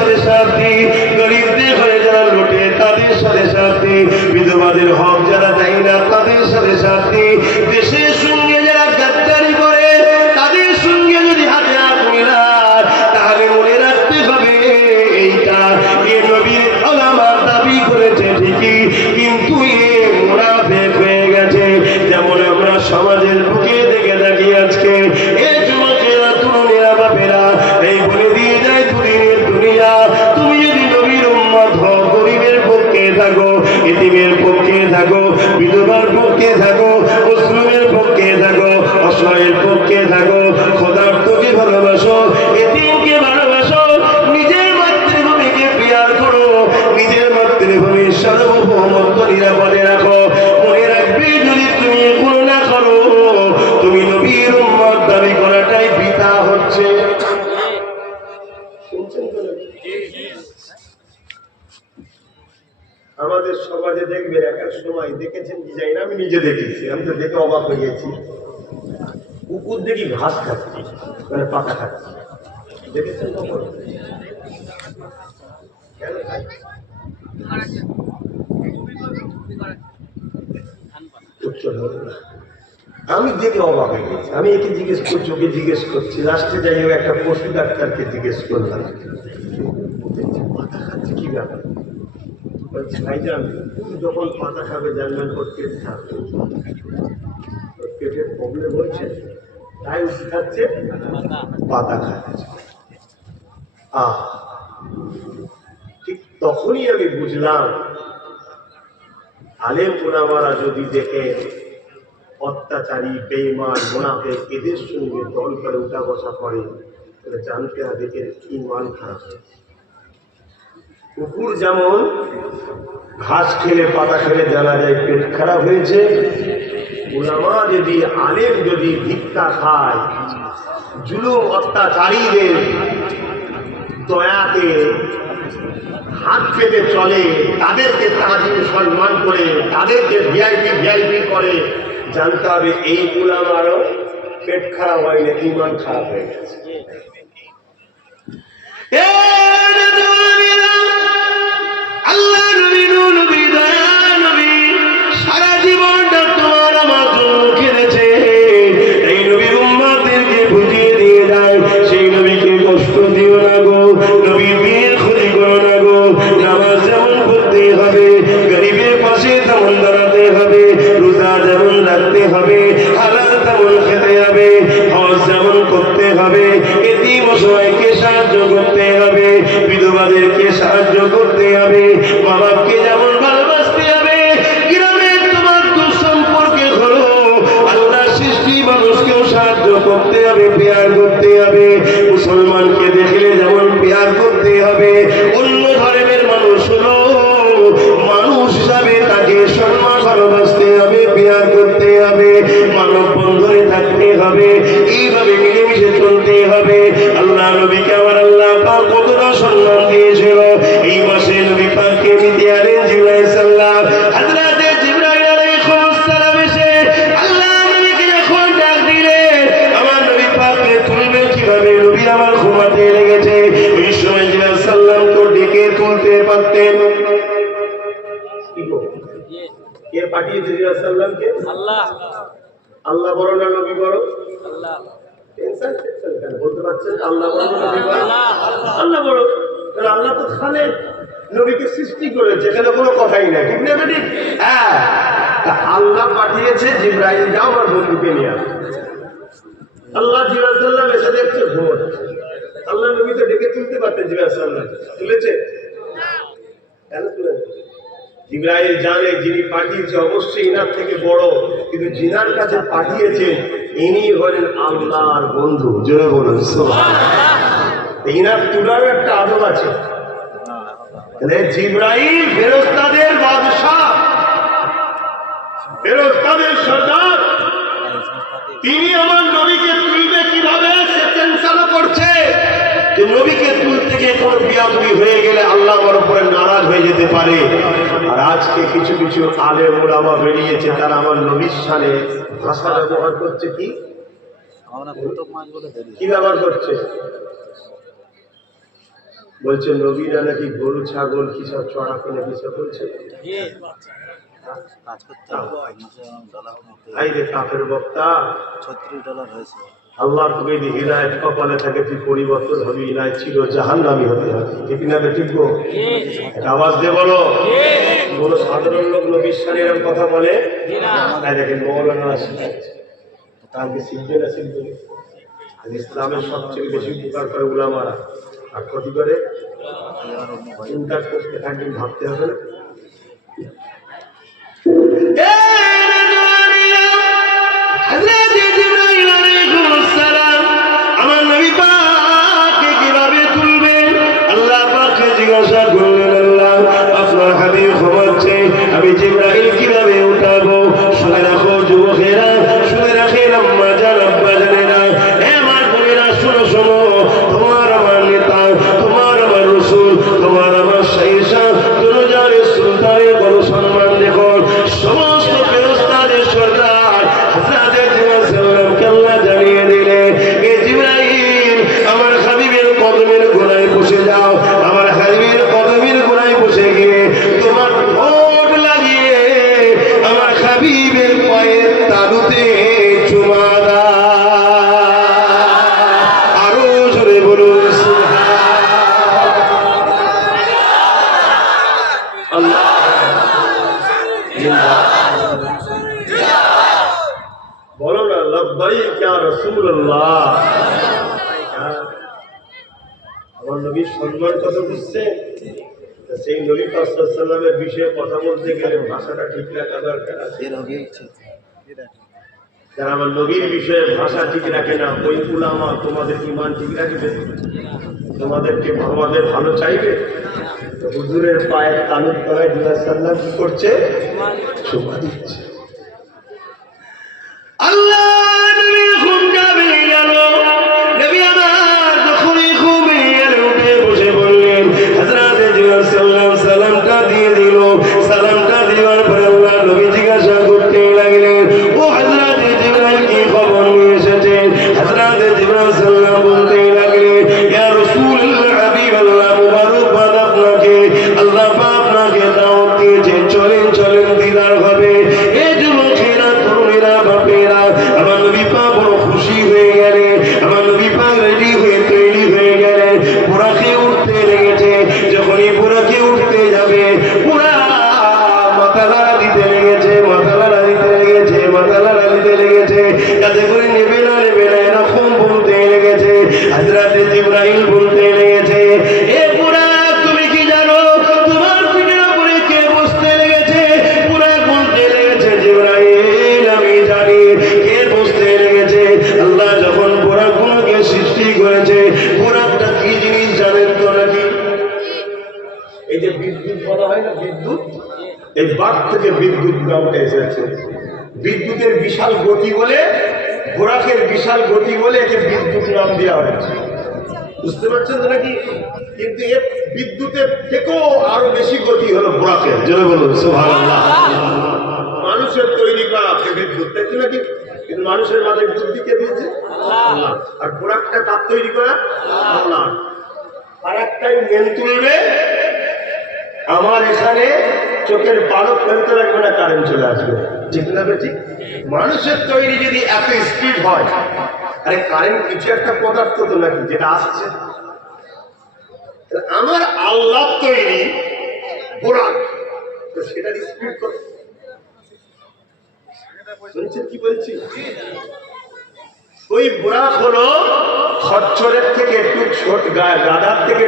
সাথে সাথী, গরিবদের হয়ে যারা লোটে, তাদের সাথে সাথী। বিধবাদের হক যারা দেয় না, তাদের সাথে সাথী। দেশের পক্ষে থাকো বিধবার পক্ষে থাকো মুসলিমের পক্ষে থাকো অসহায়ের পক্ষে থাকো সমাজে দেখবে, এক সময় দেখেছেন ডিজাইন আমি নিজে দেখেছি, আমি তো দেখে অবাক হয়ে গেছি। কুকুর দেখি ঘাস খাচ্ছি মানে পাতা খাচ্ছি। দেখেছেন কখন। আমি দেখে অবাক হয়ে গেছি। আমি একে জিজ্ঞেস করছি, ওকে জিজ্ঞেস করছি। লাস্টে যাই হোক, একটা পশু ডাক্তারকে জিজ্ঞেস করলাম। কি ব্যাপার? ভাইজান যখন পাতা খাবে জানবেন ওর পেট ওর পেটের প্রবলেম হচ্ছে, তাই পাতা আহ ঠিক তখনই আমি বুঝলাম, আলেম ওলামারা যদি দেখে অত্যাচারী বেইমান মোনাফে এদের সঙ্গে দল করে উঠা বসা করে, তাহলে জানতে হবে এর ইমান খারাপ হয়েছে। কুকুর যেমন ঘাস খেলে, পাতা খেলে জানা যায় পেট খারাপ হয়েছে। ওলামা যদি, আলেম যদি ভিক্ষা খায়, জুলুম অত্যাচারীদের দয়াতে হাত পেতে চলে, তাদেরকে তাজিম সম্মান করে, তাদেরকে ভিআইপি ভিআইপি করে, জানতে হবে এই গুলামারও পেট খারাপ হয় না ইমান খারাপ হয়ে গেছে। যেমন পড়তে হবে, গরিবের পাশে তেমন দাঁড়াতে হবে, রোজা যেমন রাখতে হবে, হালাল তেমন খেতে হবে, হজ যেমন করতে হবে, এতিম অসহায়কে সাহায্য করতে হবে। বিধবাদেরকে সাহায্য করতে হবে মা বাপকে যেমন ভালোবাসতে হবে, গ্রামে তোমার দুঃসম্পর্কে হলো আল্লাহ সৃষ্টি মানুষকেও সাহায্য করতে হবে, পেয়ার করতে হবে, মুসলমানকে দেখলে যেমন পেয়ার করতে হবে, অন্য ধর্মের মানুষ হলো মানুষ হিসাবে তাকে সম্মান, ভালোবাসতে হবে, পেয়ার করতে হবে, মানব বন্ধনে থাকতে হবে, এইভাবে মিলেমিশে চলতে হবে, আল্লাহ নবীকে আমার পারতেন কি পাঠিয়েছে সাল্লামকে? আল্লাহ। আল্লাহ বড় না নবী বড়? আল্লাহ। টেনশন টেনশন কেন বলতে পারছেন? আল্লাহ বড় নবী বড়? আল্লাহ, বড়। তো খালে নবীকে সৃষ্টি করেছে এখানে কোনো কথাই নাই। ঠিক না বেটি? হ্যাঁ। আল্লাহ পাঠিয়েছে জিব্রাইল যাও আমার বন্ধুকে নিয়ে আল্লাহ সাল্লাম এসে দেখছে ভোর। আল্লাহ নবী তো ডেকে তুলতে পারতেন সাল্লাম। তুলেছে? জিব্রাইল জানে যিনি পাঠিয়েছে, অবশ্যই ইনার থেকে বড়। কিন্তু জিনার কাছে পাঠিয়েছে, ইনি হলেন আল্লাহর বন্ধু। জোরে বলুন। ইনার তুলারও একটা আদব আছে। জিব্রাইল ফেরস্তাদের বাদশাহ ফেরস্তাদের সর্দার। তিনি আমার নবীকে তুলবে কীভাবে, সে টেনশনও করছে। যে নবীকে তুলতে গিয়ে কোনো বিয়াদবি হয়ে গেলে আল্লাহ নারাজ হয়ে যেতে পারে। আর আজকে কিছু কিছু আলে ওলামা বেরিয়েছে তারা আমার নবীর সালে ভাষা ব্যবহার করছে কি? কি ব্যবহার করছে? বলছে নবীরা নাকি গরু ছাগল কি সব চড়া করে কি সব বলছে? কাজ করতে হবে। কাপের বক্তা। ছত্রিশ ডলার হয়েছে। আল্লাহ তোকে যদি হৃদায়ত কপালে থাকে, তুই পরিবর্তন হবি নাই ছিল জাহান নামি হতে হবে। ঠিক না ঠিক আওয়াজ দিয়ে বলো। কোনো সাধারণ লোক নবীর এরকম কথা বলে? তাই দেখেন মৌলানা শিখাচ্ছে তাকে শিখবে না শিখবে। আর ইসলামের সবচেয়ে বেশি উপকার করে উলামারা। আর ক্ষতি করে? চিন্তা করতে থাকবেন, ভাবতে হবে না। চেয়ে হাবিবের পায়ের তালুতে চুমা দাও। আরও জোরে বলুন বলো না লব্বাই ক্যা রসুল্লাহ আমার নবীর সম্মান কত বুঝছে সেই নবী পাসাল্লামের বিষয়ে কথা বলতে গেলে ভাষাটা ঠিক রাখা দরকার আছে। যারা আমার নবীর বিষয়ে ভাষা ঠিক রাখে না ওই উলামা তোমাদের ইমান ঠিক রাখবে? তোমাদেরকে আমাদের ভালো চাইবে? তো হুজুরের পায়ের তালুক করায় সাল্লাম কি করছে? শোভা দিচ্ছে। বিদ্যুৎ এসেছে। বিদ্যুতের বিশাল গতি বলে ঘোড়াকের বিশাল গতি বলে একে বিদ্যুৎ নাম দেওয়া হয়েছে। বুঝতে পারছেন নাকি? কিন্তু এর বিদ্যুতের থেকেও আরও বেশি গতি হলো ঘোড়াকের জন্য বলুন মানুষের তৈরি করা বিদ্যুৎ, তাই তো নাকি? কিন্তু মানুষের মাথায় বুদ্ধি কে দিয়েছে? আল্লাহ। আর ঘোড়াকটা তার তৈরি করা? আল্লাহ। আর একটাই মেন তুলবে আমার এখানে চোখের পালক ফেলতে লাগবে না কারেন্ট চলে আসবে। ঠিক না ঠিক? মানুষের তৈরি যদি এত স্পিড হয়, আরে কারেন্ট কিছু একটা পদার্থ তো নাকি, যেটা আসছে। আমার আল্লাহ তৈরি বোরাক সেটার স্পিড কত? শুনছেন কি বলছি? ওই বোরাক হলো খচ্চরের থেকে একটু ছোট গাদার থেকে